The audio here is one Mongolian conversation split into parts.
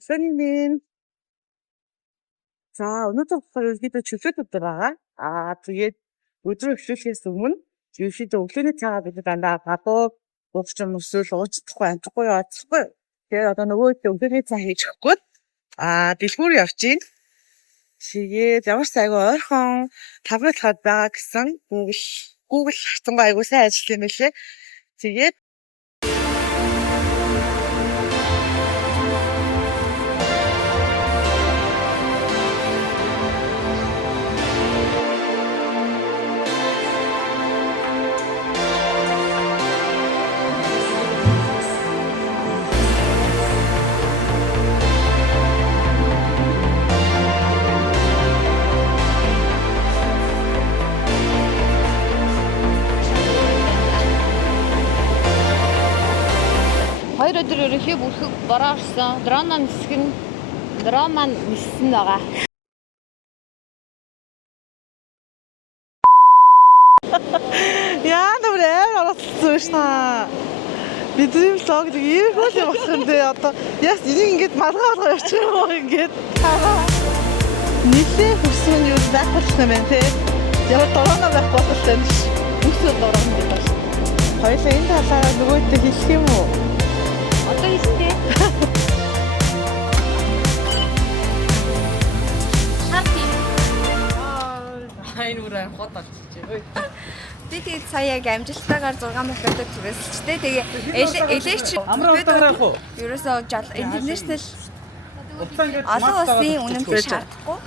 Өглөөний минь. За өнөөдөр болохоор ерөнхийдөө чөлөөт өдөр байгаа. Тэгээд өдрөө эхлүүлэхээс өмнө ерөнхийдөө өглөөний цагаа бид дандаа гадуу уучрам өсвөл ууцдахгүй амжихгүй яваадахгүй. Тэгээд одоо нөгөө өглөөний цаа хийж өгөхгүй. Дэлгүүр явж гин. Тэгээд ямар ч айгүй ойрхон тавгалахад байгаа гэсэн Google харцангай айгүй сайн ажил юм байлээ. Тэгээд Хоёр өдөр ерөнхий бүрхэг бороо орсон. Дрон маань ниссэн байгаа. яа нэмэр оролцсон шнаа. Бидний влог нэг ийм хөл юм болох юм дээ. Одоо яс энийг ингэж малгай явчих юм уу ингэж. Нилээ хүсвэн юу байх болох юм бэ те. Яг дороо байх болох юм биш. Үсэл дороо юм байна. Хоёлаа энэ талаараа нөгөөдөө хэлэх юм уу? Одоо хийстэй. Хаппи. Хайнураа хотолч. Би тэгээд сая яг амжилттайгаар 6 мохотод түрээсэлчтэй. Тэгээ электр ерөөсөө интернэшнл олон улсын үнэмшил шаардахгүй.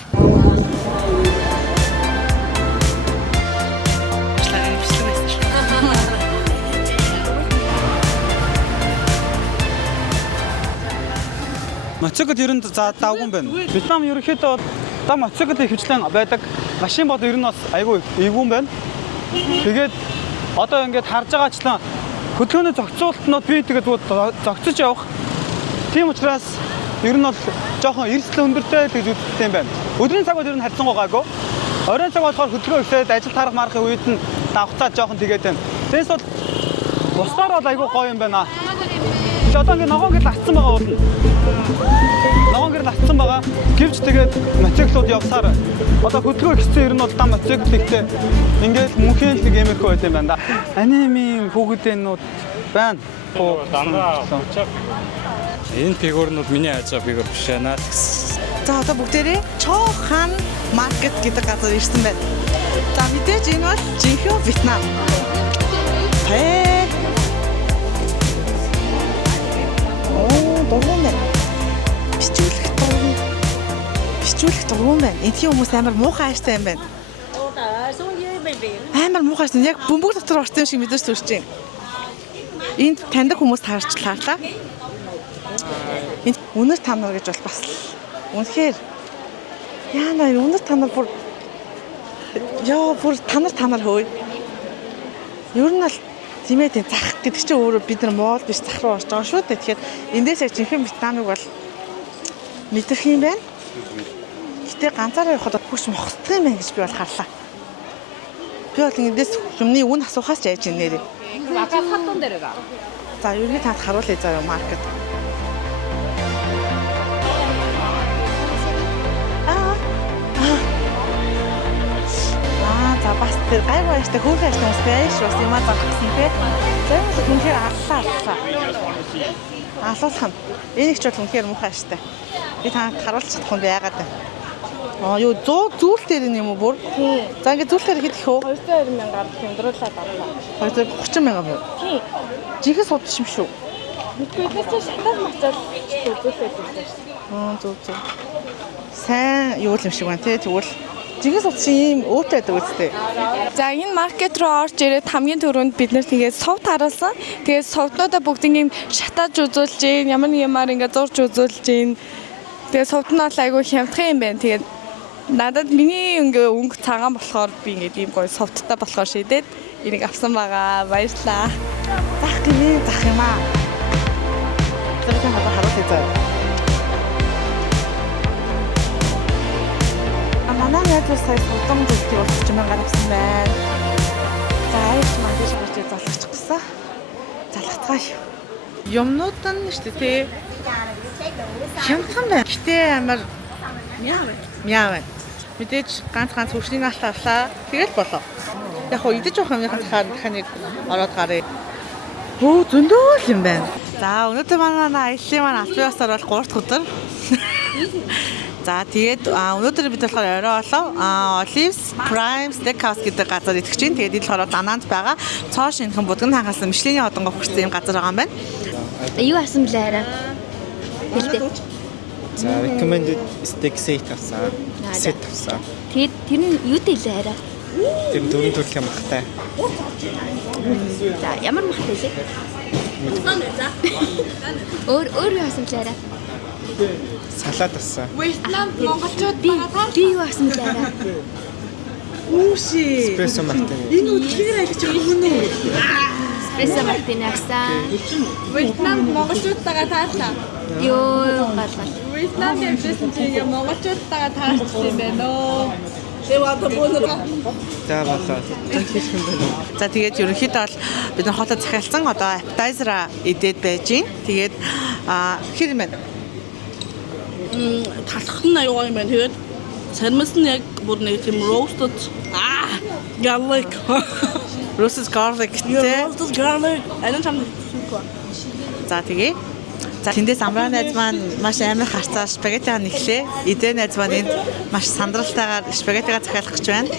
Моцикл ер нь даавгүй юм байна. Вьетнам ерөнхийдөө моцикл хөвчлэн байдаг. Машин бол ер нь бас айгүй эвгүй юм байна. Тэгээд одоо ингээд харж байгаачлан хөдөлгөөний зохицуулалтнууд би тэгээд зохицож явах. Тийм учраас ер нь бол жоохон эрсдэл өндөртэй л гэж үздэг юм байна. Өдрийн цаг бол ер нь харьцангуй гайгүй. Оройн цаг болохоор хөдөлгөөн ихсээд ажил тарах марахын үед нь давхцаад жоохон тэгээд байна. Тэрс бол бусдаар бол айгүй гоё юм байна. Одоо ингээд ногоон гэр лацсан байгаа бол ногоон гэр лацсан байгаа. Гэвч тэгээд моциклууд явсаар одоо хөдөлгөөн ихсэн ер нь бол дам моцикл ихтэй ингээд мөнхийн нэг эмэрхүү байт юм байна да. Анимын хүүхдэнүүд байна. Дандаа энэ фигурнууд миний ажаа фигур биш байна. За одоо бүгдээрээ Чохан маркет гэдэг газар ирсэн байна. За мэдээж энэ бол жинхэнэ Вьетнам. Дургуун байна. Бичүүлэх дургуун байна. Эдгээр хүмүүс амар муухай хайртай юм байна. Амар муухай хайртай. Яг бөмбөг дотор орсон юм шиг мэдээж төрж байна. Энд таньдаг хүмүүс таарчлаа. Энд үнэр та нар гэж бол бас үнэхээр яана үнэр та нар бүр та нар хөөе. Ер нь бол тиймээ зах гэдэг чинь өөрөө бид нар Монгол биш зах руу орж байгаа шүү дээ. Тэгэхээр эндээс яг жинхэнэ Вьетнамыг бол мэдэрх юм байна. Гэтэ ганцаараа явахад хүч мохцох юм байна гэж би бол харлаа. Би бол эндээс юмны үн асуухаас ч яаж юм нэрээ. 아까 샀던 데를 가. За ерөнхий танд харуулъя заа юу маркет. За бас тэр гайваа штэ хөөхэй штэ бас байж бас юм аа зарсан те. За юм бол үнхээр аллаа. Алуулах нь. Энийг ч бол үнхээр муухай штэ. Би танд харуулж чадах юм яагаад вэ? Юу 100 зүйл дээр юм уу бүр? За ингээд зүйл дээр хэд их вэ? 220,000-аар хэмдрүүлээд авлаа. 230,000 бод. Тийм. Жинхэнэ судалж юм шүү. Мэдгүйээс шатаад мацаад үзүүлээд байсан шүү. Зөв. Сайн юу юм шиг байна те. Тэгвэл жинхэнэ судалж ийм өөтэй байдаг үстэй. За энэ маркет руу орж ирээд хамгийн түрүүнд бид нэр тэгээд совд харуулсан. Тэгээд совднуудаа бүгдийг юм шатааж үзүүлж гин, ямар нэг юмар ингээд зурж үзүүлж гин. Тэгээд совд нь бол айгүй хямдхан юм байна. Тэгээд надад миний ингээ өнгө цагаан болохоор би ингээд ийм гоё совдтай болохоор шийдээд энийг авсан байгаа. Баярлалаа. Зах юм аа. Зэрэг надад харуулъя заа. Манай найз сая судам зүйлийг болчих юм гаргасан байна. За аяж маань тийш гарч залгачих гэсэн. Залгацгаая. Юмнууд нь шүү дээ. Хямдхан байна. Гэтэ амар мяа байна. Мэдээж ганц хөршний наалтаа авлаа. Тэгэл болоо. Яг хоо идэж явах юмныхан дахиад нэг ороод гарыг. Хөө зөндөө юм байна. За өнөөдөр манай аяллаа маань аль биесээр бол 3 дахь өдөр. За тэгээд өнөөдөр бид болохоор орой болоо Olives Prime Steakhouse гэдэг газар итгэж чинь. Тэгээд энэ болохоор Данаанд байгаа цоо шинхэн будган хагасан Мишлений одонгоо хүрсэн юм газар байгаа юм байна. Юу асан блэ арай? Хэлдэ. За recommended steak set авсан. Set авсан. Тэгээд тэр нь юу дэлээ арай? Тэр дөрөв төрлийн махтай. За ямар махтай лээ? Өөр юу асан блэ арай? Салаад авсан. Вьетнам монголчууд Би юу асан блэ арай? Espresso martini. Espresso martini асан. Вьетнам монголчуудтайгаа таарлаа. Юу галгал. Вьетнам явжсэн чинь монголчуудтайгаа таарсан юм байна оо. За болоо. За тэгээд ерөнхийдөө бол бид нар хоолой захиалсан одоо appetizer идээд байж гин. Тэгээд хэр юм байна? талах нь аюугаа юм байна. Тэгээд сармас нь яг бүр нэг тийм roasted garlic. Roasted garlic Yeah, roasted garlic. Анаа чам. За тэгээ. За тэндээс амраа найз маань маш амар харцаар спагеттигаа нэглээ. Идэ найз маань энд маш сандралтайгаар спагеттигаа захиалах гэж байна.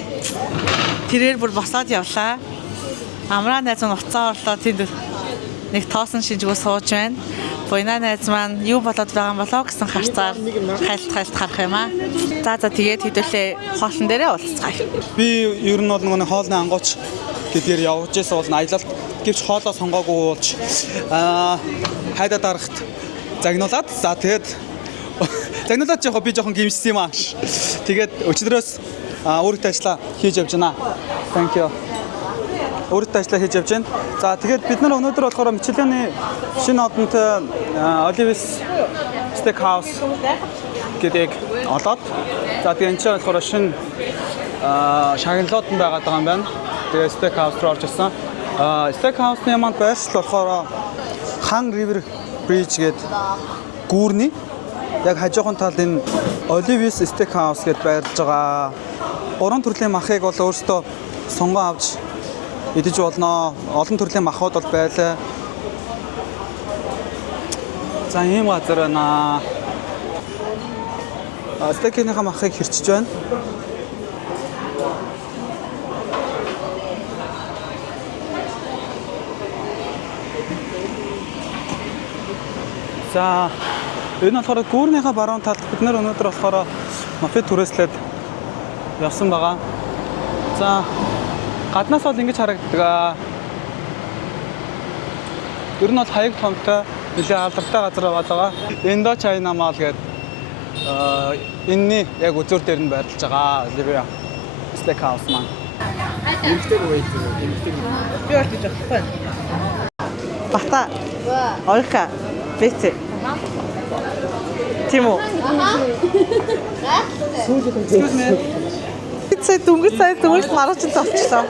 Тэрээр бүр босоод явлаа. Амраа найз маань уцаа орлоо тэнд нэг тоосон шинжгөө сууж байна. Буйна найз маань юу болоод байгаа юм болоо гэсэн харцаар хайлт харах юм аа. За тэгээд хэдүүлээ хоолн дээрээ уулзцгаая. Би ер нь бол нөгөө хоолны ангууч гэдгээр явж байсан бол аялалд гэвч хоолоо сонгоогүй болж хайдаа дарахт загнуулаад за тэгээд загнуулаад би жоохон гимшсэн юм аа. Тэгээд өчигдрөөс өөрийнхөө ажлаа хийж явж байна. Thank you. Өөрийнхөө ажлаа хийж явж байна. За тэгээд бид нар өнөөдөр болохоор Мичелений шинэ одонтой Olives Steakhouse гэдэг олоод за тэгээд энэ ч болохоор шинэ шагналууд нь байгаа юм байна. Тэгээд Steakhouse руу орж ирсэн. Steakhouse-ны маань байршил болохоор Han River Bridge гэдэг гүүрний яг хажуухан талд энэ Olives Steakhouse гэдээ байрлаж байгаа. 3 төрлийн махыг бол өөрсдөө сонгоо авч идэж болно. Олон төрлийн махууд бол байлаа. За ийм газар байна. Стейкийнхаа махыг хэрчиж байна. За энэ болохоор гүүрнийхаа баруун талд бид нар өнөөдөр болохоор мафет түрээслээд явсан байгаа. За гаднаас бол ингэж харагддаг. Ер нь бол хаяг томтой нэлээд алдартай газар байгаа. Indo China Mall гэдэг энэний яг үзүүр дээр нь байрлаж байгаа. Olives Steakhouse маань. Эмхтэй wait. Эмхтэй. Би орж иж авахгүй. Бата. Ойка. Бэцэ. Тимо. Excuse me. Бэцэ дүнгийн цай дүнгийн маргач тавчлаа.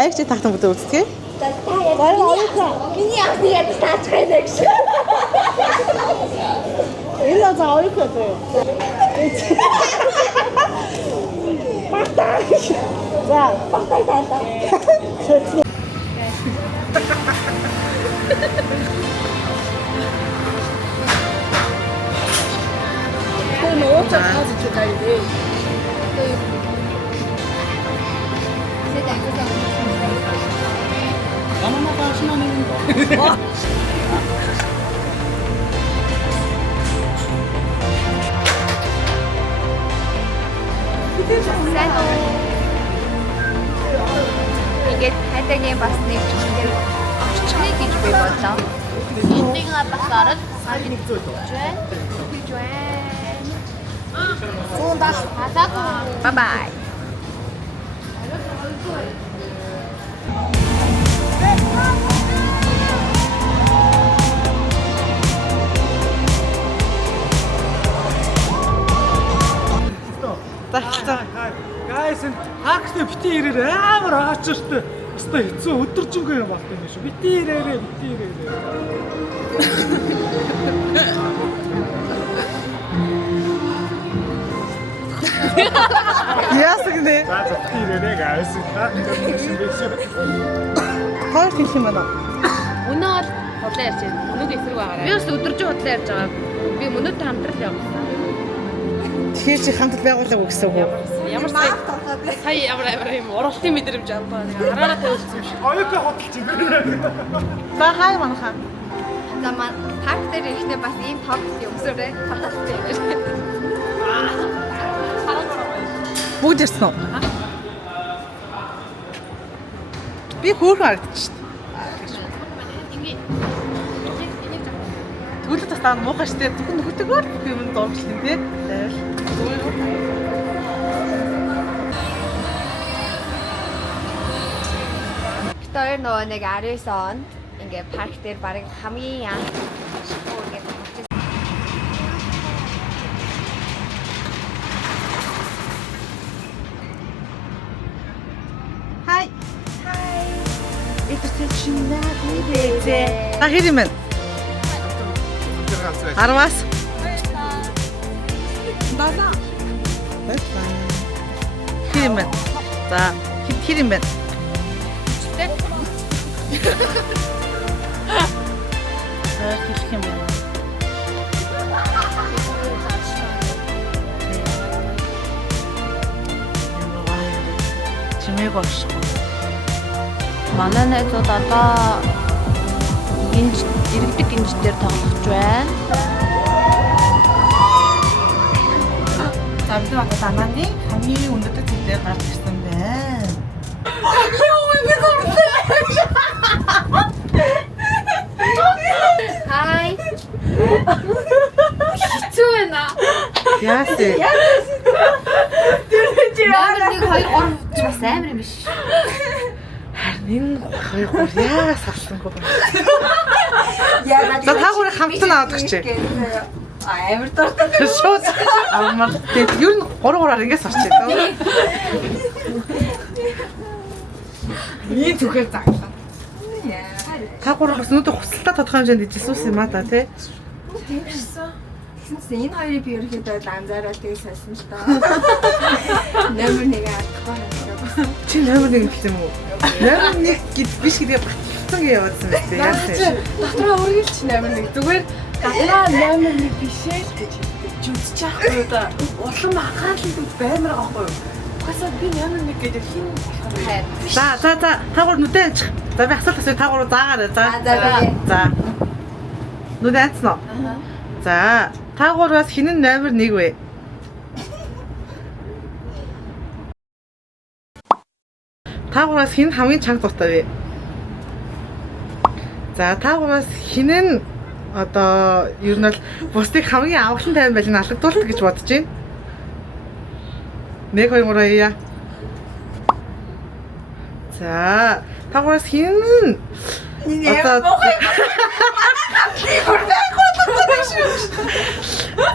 Айч тахтан бүдэ үзтгий. Миний яах тэгээд таацгай нэг шиг. Энэ за ойрхон зөө. За, баттай таа. कोनो оцоо тааж чидээ. Ингээд хайдагийн бас нэг чинь орчны гэж би бодлоо. Энийг бас ороод нэг зүйл байна. Гэж байна. Bye. Guys, хаагчтай бити ирээр амар аач штэ. Өстой хэцүү өдөржингөө юм багт юм шүү. Бити ирээрээ. Яасан гинэ? За бити ирээрээ гайсан. Хоёр хэлэх юм байна. Өнөө бол худлаа ярьж байна. Өнөөг эсрэг байгаарай. Би бас өдөржин худлаа ярьж байгаа. Би өнөөдөр хамтрал явуулсан. Тэгэхээр чи хамт байгуулаагүй гэсэн үг үү? Ямар сая ямар юм уралтын мэдрэмж аваа. Гараараа тавьчихсан юм шиг. Оёко хөдөлж байна. За хай манайхаа. За маань парк дээр ирэхдээ бас ийм тог юмсөөрэй. Хаталтай юм. Бүгд ирсэн үү? Би хөөрхөн харагдчих шүү дээ. Түлхэл тастаа муухай штэ. Зөвхөн нөхөдөгөр юм дурчлаа тий. Тэр нөгөө нэг 19 онд ингээ парк дээр барыг хамгийн анх шоугээ тавьчихсан. Хай. Ito sa China dito. Та хэр юм бэ? 10-аас. Бана. Хэр юм бэ? За, хэр юм бэ? Хэлэх юм байна. Чимээг орших. Манай найзууд одоо гинж иргэдэг гинжээр тоглож байна. За бид одоо данааны хамгийн өндөрлөг зүйлээр гарч ирсэн байна. Хай. Хэцүү байна. Яасан? Номер 1 2 3 бас амар юм биш. Энэ хоёр яа салсангүй байна. За та гурыг хамтан аваад өгч. Амар дуртай. Шууд амар тийм ер нь 3-3-аар ингээс орчих. Ийм зүхээр заглаа. Та гурав бас өнөөдөр хусалтаа тодорхой хэмжээнд ижилсэн юм а та тий. Тэгсэн. Тэгсэн энэ хоёрыг би ерөөхдөө анзаараад тэгээ сольсон л доо. Номер 1 авахгүй. Чи номер 1 гэх юм уу? Номер 1 гэд биш гэдгээ батцсан яваадсан байх тий. Яасан? Дотроо үргэлж номер 1. Зүгээр гаднаа номер 1 биш ээ л гэж үзчих яахгүй да. Улам агаал л баймар аахгүй юу? Угаасаа би номер 1 гэдэг хин За та гурав нүдэн ачих. За би асуулт асууя та гурав заагаарай. За. Нүдэн ацсан уу? За та гураваас хин нь номер 1 вэ? Та гураваас хин хамгийн чанга дуртай вэ? За та гураваас хин нь одоо ер нь бол бусдыг хамгийн авахлан тайван байлын алгадуулдаг гэж бодож байна. 1 2 3 яа. За та гураваас хин одоо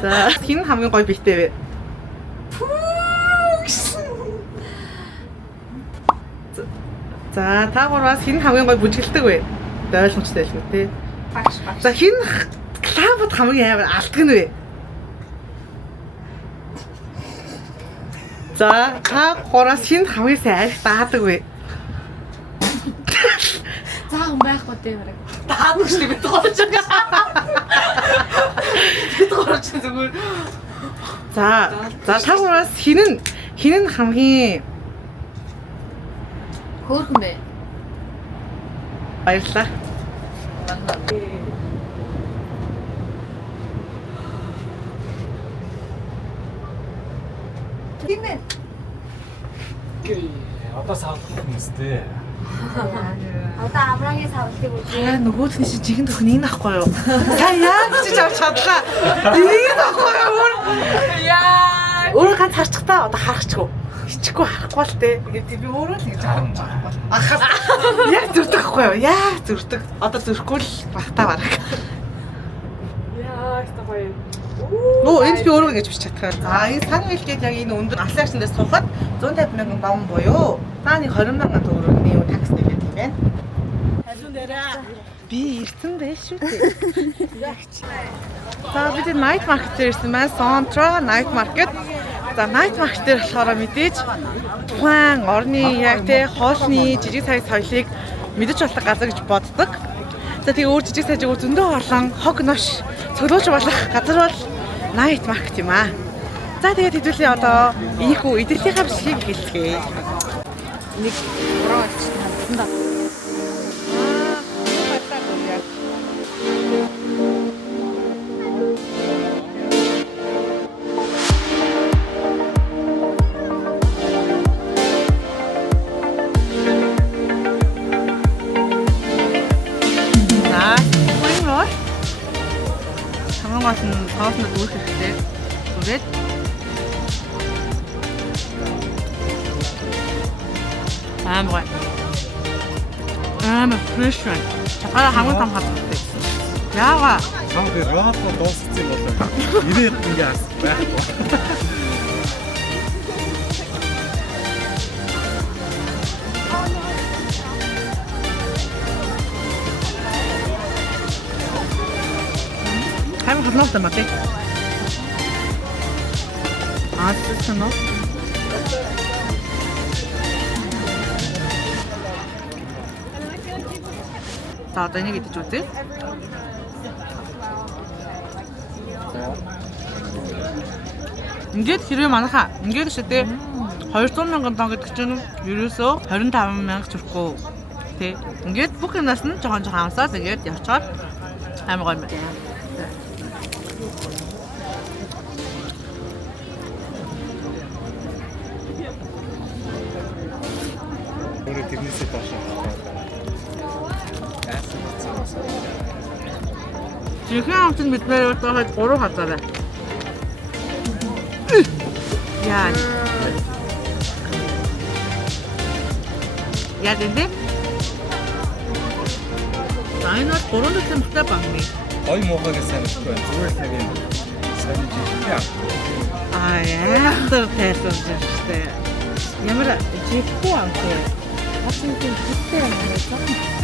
За хин хамгийн гоё бихтэй вэ? За та гураваас хин хамгийн гоё бүжгэлдэг вэ? Ойлгомжтой л үү те. За хин клабд хамгийн амар алдаг нь вэ? За та гураваас хин хамгийн сайн арх даадаг вэ? Заахан байхгүй дээ бараг. даадаг шүү бид гоорч байгаа. Бид гоорч зүгээр. За та гураваас хин нь хамгийн Хөөрхөн бэ. баярлалаа. Хинэ. Одоо савлах хүмүүстэй. Одоо амраагийн савлтыг үзье. Аа нөгөөд нь шиг жихэн төхн энэ ахгүй юу? Та яаж ч авч чадлаа. Энэ ахгүй юу? Яа. Өөрөө ганц харчихтаа одоо харахчгүй. Хичихгүй харахгүй л те. Тэгээд би өөрөө л ингэж харж байгаа. Ахаа. Яг зүрдэг ахгүй юу? Яа зүрдэг. Одоо зүрхгүй л багтаа барах. Яа ихтэй гоё. Нөө энд би өөрөө ингэж бич чадхаа. За энэ сан мэлгээд яг энэ өндөр алсаарчнаас сухад 150 мянган дом буюу тааны 20 мянган төгрөгийн такс нэмээд Би ирсэн байж шүү дээ. За бид night market дээр ирсэн байна. Central night market. За night market дээр болохоор мэдээж тухайн орны яг тэ хоолны жижиг сая соёлыг мэдэж болох газар гэж боддог. За тэгээ өөр жижиг сая зүгээр зөндөө олон хог нош цөлөөж болох газар бол night market юм аа. За тэгээд хэдүүлээ одоо ийхүү идэлтийнхаа бичлэгийг хэлцгээе. Нэг ураа болчихсон да. Хамаагүй соосны дүүрэх хэрэгтэй. Түгээд амар фрэш байна. Чахаа хамгийн том хатдаг. Яага. Сам дээр рото дууссан болоо. Ирээд ингээс байхгүй. Хайм хатнаатай мати. Аассан уу? За одоо энийг идэж үзье. Ингээд хэрвээ манайха ингээд шүү дээ 200 мянган тонн гэдэг чинь ерөөсөө 25 мянга чурхгүй тий. Ингээд бүх юмнаас нь жоохон амсаад ингээд явчихад амар гоё юм. Өөрөө тэрнээсээ доош. Жихэн амтнд мэдмээр удаагаад 3 хазаарай. Яа. Яа дэнэ? Тайнаар 3 дэцэмтэй багны. Гой муухайг сайн мэдгүй байна. Зүгээр л нэг юм сайн жишээ. Яахтар тайлбарж штэ. Ямар жихгүй амтай. Хасан тийм жигтэй юм байна.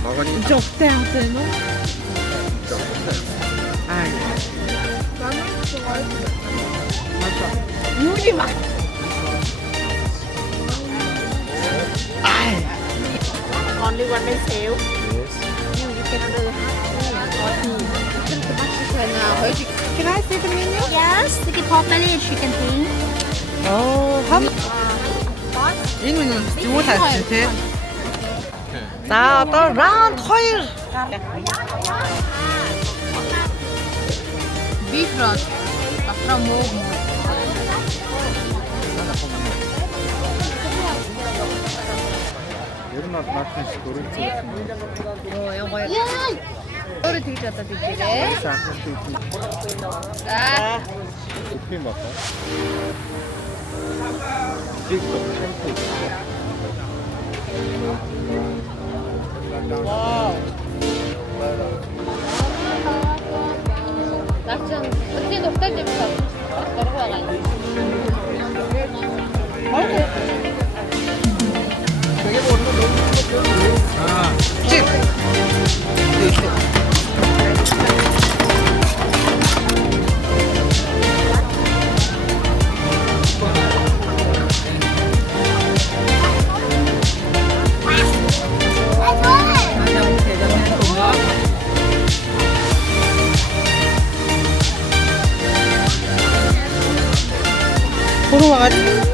Баганы Жогтой амтай нь. Юуни ма. Only one is sale. You can order Can I see the menu? Yes, the pork belly and chicken thing. Энэ минь юу тааш тий. За одоо раунд 2. Beef roast. After move. ер нь бол наадхан шиг өрөвцөө. Өөрөө тэгж одоо тэгээрээ. За. Үгүй юм байна. Вау. Наачаа өдний нутаг юм байна. Дөрөв байгаа юм. Окей. Чип. Puro mga